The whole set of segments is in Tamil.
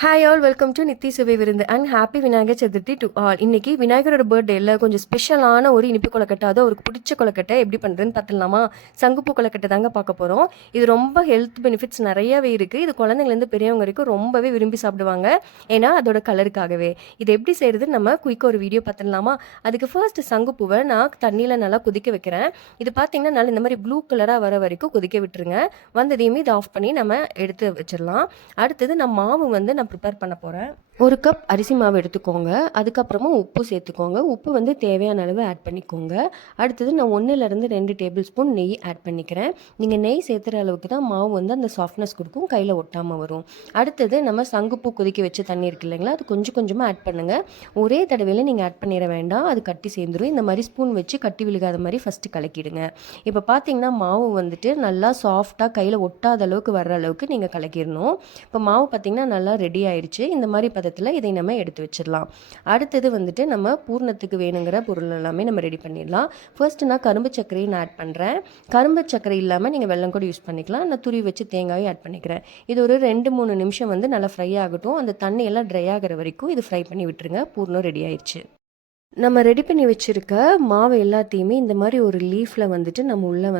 Hi all welcome to NITI சுவை விருந்து and happy Vinayagar Chaturthi to all. இன்னைக்கு விநாயகரோட பர்த்டேல கொஞ்சம் ஸ்பெஷலான ஒரு இனிப்பு கொலக்கட்டை, அதுவும் அவருக்கு பிடிச்ச கொலக்கட்டை எப்படி பண்ணுறதுன்னு பார்த்துலாமா? சங்குப்பூ கொலக்கட்டை தாங்க பார்க்க போகிறோம். இது ரொம்ப ஹெல்த் பெனிஃபிட்ஸ் நிறையவே இருக்குது. இது குழந்தைங்கலேருந்து பெரியவங்க வரைக்கும் ரொம்பவே விரும்பி சாப்பிடுவாங்க, ஏன்னா அதோட கலருக்காகவே. இது எப்படி செய்கிறது நம்ம குயிக்காக ஒரு வீடியோ பார்த்துடலாமா? அதுக்கு ஃபர்ஸ்ட் சங்குப்பூவை நான் தண்ணியில் நல்லா கொதிக்க வைக்கிறேன். இது பார்த்தீங்கன்னா நல்லா இந்த மாதிரி ப்ளூ கலராக வர வரைக்கும் கொதிக்க விட்டுருங்க. வந்ததையுமே இதை ஆஃப் பண்ணி நம்ம எடுத்து வச்சிடலாம். அடுத்தது நான் மாவு நான் ப்ரிப்பேர் பண்ண போகிறேன். 1 கப் அரிசி மாவு எடுத்துக்கோங்க. அதுக்கப்புறமா உப்பு சேர்த்துக்கோங்க. உப்பு தேவையான அளவு ஆட் பண்ணிக்கோங்க. அடுத்தது நான் 1லேருந்து 2 டேபிள் ஸ்பூன் நெய் ஆட் பண்ணிக்கிறேன். நீங்கள் நெய் சேர்த்துற அளவுக்கு தான் மாவு அந்த சாஃப்ட்னஸ் கொடுக்கும், கையில் ஒட்டாமல் வரும். அடுத்தது நம்ம சங்குப்பூ கொதிக்க வச்ச தண்ணி இருக்கு இல்லைங்களா, அது கொஞ்சம் கொஞ்சமாக ஆட் பண்ணுங்கள். ஒரே தடவையில் நீங்கள் ஆட் பண்ணிட வேண்டாம், அது கட்டி சேர்ந்துடும். இந்த மாதிரி ஸ்பூன் வச்சு கட்டி விழுகாத மாதிரி ஃபஸ்ட்டு கலக்கிடுங்க. இப்போ பார்த்தீங்கன்னா மாவு நல்லா சாஃப்டாக கையில் ஒட்டாத அளவுக்கு வர்ற அளவுக்கு நீங்கள் கலக்கிடணும். இப்போ மாவு பார்த்தீங்கன்னா நல்லா ரெடி ஆயிடுச்சு. இந்த மாதிரி இதை நம்ம எடுத்து வச்சிடலாம். அடுத்தது நம்ம பூர்ணத்துக்கு வேணுங்கிற பொருள் எல்லாமே நம்ம ரெடி பண்ணிடலாம். ஃபர்ஸ்ட் நான் கரும்பு சர்க்கரையை ஆட் பண்ணுறேன். கரும்பு சர்க்கரை இல்லாமல் நீங்கள் வெல்லம் கூட யூஸ் பண்ணிக்கலாம். நான் துருவி வச்சு தேங்காயும் ஆட் பண்ணிக்கிறேன். இது ஒரு 2-3 நிமிஷம் நல்லா ஃப்ரை ஆகட்டும். அந்த தண்ணி எல்லாம் ட்ரை ஆகிற வரைக்கும் இது ஃப்ரை பண்ணி விட்டுருங்க. பூர்ணம் ரெடி ஆயிடுச்சு. நம்ம ரெடி பண்ணி வச்சுருக்க மாவு எல்லாத்தையுமே இந்த மாதிரி ஒரு லீஃபில் நம்ம உள்ளே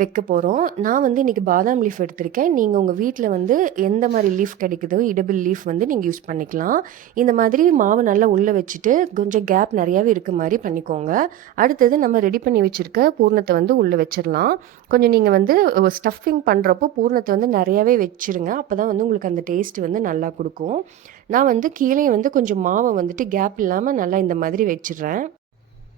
வைக்க போகிறோம். நான் இன்றைக்கி பாதாம் லீஃப் எடுத்திருக்கேன். நீங்கள் உங்கள் வீட்டில் எந்த மாதிரி லீஃப் கிடைக்குதோ இடபிள் லீஃப் நீங்கள் யூஸ் பண்ணிக்கலாம். இந்த மாதிரி மாவு நல்லா உள்ளே வச்சுட்டு கொஞ்சம் கேப் நிறையாவே இருக்க மாதிரி பண்ணிக்கோங்க. அடுத்தது நம்ம ரெடி பண்ணி வச்சுருக்க பூர்ணத்தை உள்ளே வச்சிடலாம். கொஞ்சம் நீங்கள் ஸ்டஃபிங் பண்ணுறப்போ பூர்ணத்தை நிறையாவே வச்சுருங்க. அப்போ தான் உங்களுக்கு அந்த டேஸ்ட் நல்லா கொடுக்கும். நான் கீழே கொஞ்சம் மாவை கேப் இல்லாமல் நல்லா இந்த மாதிரி வச்சிடுறேன்.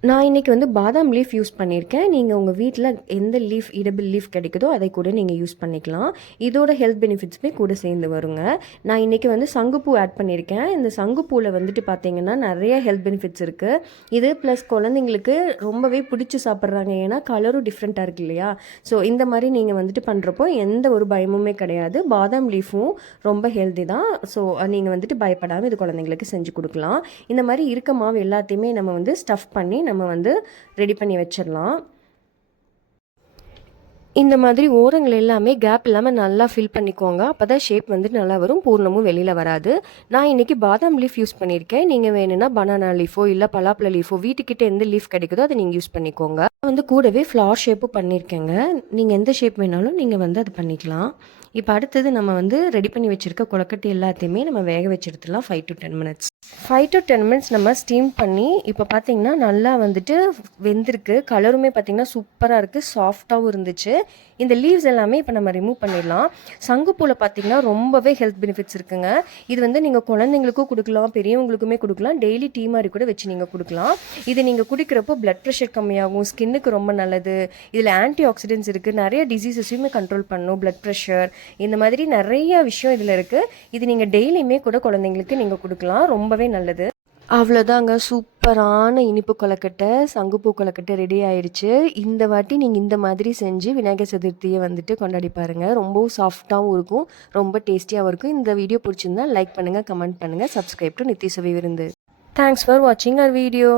நான் இன்றைக்கி பாதாம் லீஃப் யூஸ் பண்ணியிருக்கேன். நீங்கள் உங்கள் வீட்டில் எந்த லீஃப் இடபிள் லீஃப் கிடைக்குதோ அதை கூட நீங்கள் யூஸ் பண்ணிக்கலாம். இதோட ஹெல்த் பெனிஃபிட்ஸுமே கூட சேர்ந்து வருங்க. நான் இன்றைக்கி சங்குப்பூ ஆட் பண்ணியிருக்கேன். இந்த சங்குப்பூவில் பார்த்தீங்கன்னா நிறைய ஹெல்த் பெனிஃபிட்ஸ் இருக்குது. இது ப்ளஸ் குழந்தைங்களுக்கு ரொம்பவே பிடிச்சி சாப்பிட்றாங்க, ஏன்னா கலரும் டிஃப்ரெண்ட்டாக இருக்குது இல்லையா? ஸோ இந்த மாதிரி நீங்கள் பண்ணுறப்போ எந்த ஒரு பயமுமே கிடையாது. பாதாம் லீஃபும் ரொம்ப ஹெல்தி தான். ஸோ நீங்கள் பயப்படாமல் இது குழந்தைங்களுக்கு செஞ்சு கொடுக்கலாம். இந்த மாதிரி இருக்க மாவு எல்லாத்தையுமே நம்ம ஸ்டஃப் பண்ணி நம்ம ரெடி பண்ணி வச்சிடலாம். இந்த மாதிரி ஓரங்கள் எல்லாமே கேப் இல்லாமல் நல்லா ஃபில் பண்ணிக்கோங்க. அப்போ தான் ஷேப் நல்லா வரும், பூர்ணமும் வெளியில் வராது. நான் இன்றைக்கி பாதாம் லீஃப் யூஸ் பண்ணியிருக்கேன். நீங்கள் வேணும்னா பனானா லீஃபோ இல்லை பலாப்பழ லீஃபோ வீட்டுக்கிட்ட எந்த லீஃப் கிடைக்குதோ அதை நீங்கள் யூஸ் பண்ணிக்கோங்க. கூடவே ஃப்ளார் ஷேப்பும் பண்ணியிருக்கேங்க. நீங்கள் எந்த ஷேப் வேணாலும் நீங்கள் அது பண்ணிக்கலாம். இப்போ அடுத்தது நம்ம ரெடி பண்ணி வச்சுருக்க கொலக்கட்டை எல்லாத்தையுமே நம்ம வேக வச்சு எடுத்துடலாம். 5 to 10 minutes. 5 to 10 minutes நம்ம ஸ்டீம் பண்ணி இப்போ பார்த்தீங்கன்னா நல்லா வெந்திருக்கு. கலருமே பார்த்தீங்கன்னா சூப்பராக இருக்குது, சாஃப்டாகவும் இருந்துச்சு. இந்த லீவ்ஸ் எல்லாமே இப்போ நம்ம ரிமூவ் பண்ணிடலாம். சங்குப்பூவில் பார்த்தீங்கன்னா ரொம்பவே ஹெல்த் பெனிஃபிட்ஸ் இருக்குங்க. இது நீங்கள் குழந்தைங்களுக்கும் கொடுக்கலாம், பெரியவங்களுக்குமே கொடுக்கலாம். டெய்லி டீ மாதிரி கூட வச்சு நீங்கள் கொடுக்கலாம். இது நீங்கள் குடிக்கிறப்போ பிளட் ப்ரெஷர் கம்மியாகும், ஸ்கின்னுக்கு ரொம்ப நல்லது. இதில் ஆன்டி ஆக்சிடென்ட்ஸ் இருக்குது, நிறைய டிசீசஸையுமே கண்ட்ரோல் பண்ணும். பிளட் ப்ரெஷர் இந்த மாதிரி நிறைய விஷயம் இதில் இருக்குது. இது நீங்கள் டெய்லியுமே கூட குழந்தைங்களுக்கு நீங்கள் கொடுக்கலாம், ரொம்பவே நல்லது. அவ்வளோதாங்க, சூப்பரான இனிப்பு கொலக்கட்டை சங்குப்பூ கொலக்கட்டை ரெடி ஆயிடுச்சு. இந்த வாட்டி நீங்கள் இந்த மாதிரி செஞ்சு விநாயகர் சதுர்த்தியை கொண்டாடி பாருங்கள். ரொம்பவும் சாஃப்டாகவும் இருக்கும், ரொம்ப டேஸ்டியாகவும் இருக்கும். இந்த வீடியோ பிடிச்சிருந்தா லைக் பண்ணுங்கள், கமெண்ட் பண்ணுங்கள், சப்ஸ்கிரைப் டு நித்தி சுவை விருந்து. தேங்க்ஸ் ஃபார் வாட்சிங் அவர் வீடியோ.